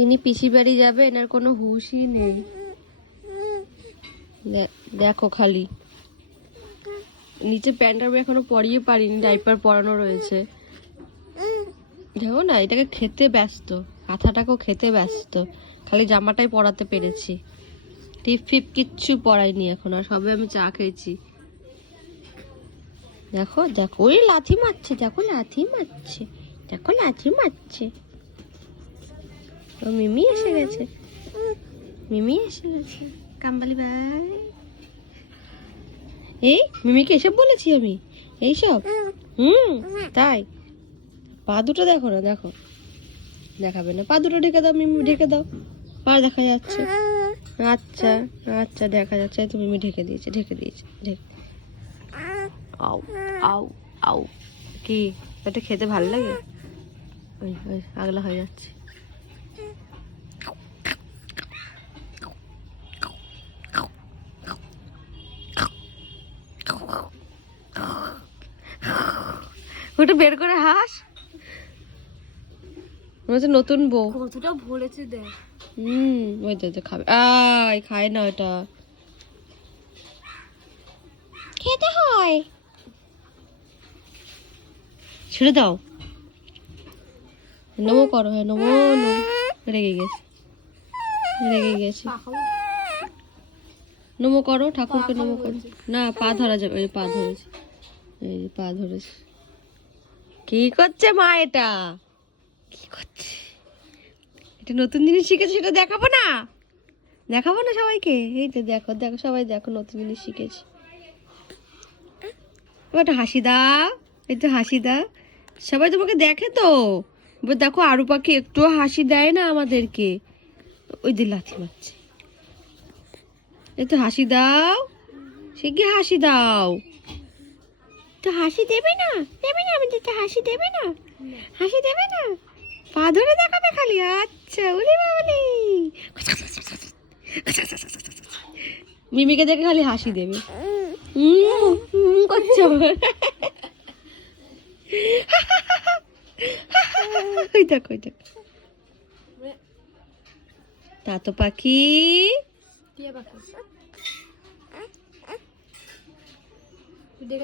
ইনি পিসি বাড়ি যাবে, এনার কোনো হুশই নেই। দেখো খালি। নিচে প্যান্ট আমি এখনও পরিয়ে পারিনি, ডাইপার পরানো রয়েছে। দেখো না, এটাকে খেতে ব্যস্ত, কাঁথাটাকেও খেতে ব্যস্ত। খালি জামাটাই পরাতে পেরেছি। টিপ ফিপ কিচ্ছু পরাইনি এখন, আর সবে আমি চা খেয়েছি। দেখো দেখো ওই লাথি মারছে, দেখো, লাথি মারছে, দেখো, লাথি মারছে। ও মিমি এসে গেছে? মিমি এসে গেছে। কাম্বালি ভাই। এই মিমিকে এসব বলেছি আমি? এইসব হুম। তাই? পা দুটো দেখো না দেখো। দেখাবে না। পা দুটো ঢেকে দাও মিমি ঢেকে দাও। পা দেখা যাচ্ছে। আচ্ছা আচ্ছা দেখা যাচ্ছে। তো মিমি ঢেকে দিয়েছে ঢেকে দিয়েছে ঢেকে আউ আউ আউ। কি? এটা খেতে ভালো লাগে? ওই ওই আগলা হয়ে যাচ্ছে। ওটা বের করে হাস। মনে হচ্ছে নতুন বউ। কতটা ভরেছে দেখ। হুম ওই তো খাবে। আই খায় না ওটা। খেতে হয়। ছেড়ে দাও। নমো করো হ্যাঁ নমো নমো। রেগে গেছে। রেগে গেছে। নমো করো, ঠাকুরকে নমো করো। না, পা ধরা যাবে, ওই পা ধরেছে। এই পা ধরেছে। কি করছে মা এটা? কি করছে? এটা নতুন জিনিস শিখেছে, সেটা দেখাবো না? দেখাবো না সবাইকে? এই তো দেখো দেখো, সবাই দেখো, নতুন জিনিস শিখেছে। ও একটা হাসি দাও এই তো হাসি দাও। সবাই তোমাকে দেখে তো। দেখো আরু পাখি একটুও হাসি দেয় না আমাদেরকে। ওই যে লাথি মারছে। এ তো হাসি দাও। সে কি হাসি দাও? তো হাসি দেবে না দেবে না আমাদের, তো হাসি দেবে না। হাসি দেবে না? পা ধরে দেখাবে খালি। আচ্ছা উলি বাবলি। মিমিকে দেখে খালি হাসি দেবে। করছে। ওই দেখো ওই দেখো তা তো পাখি টিয়া পাখি দেখে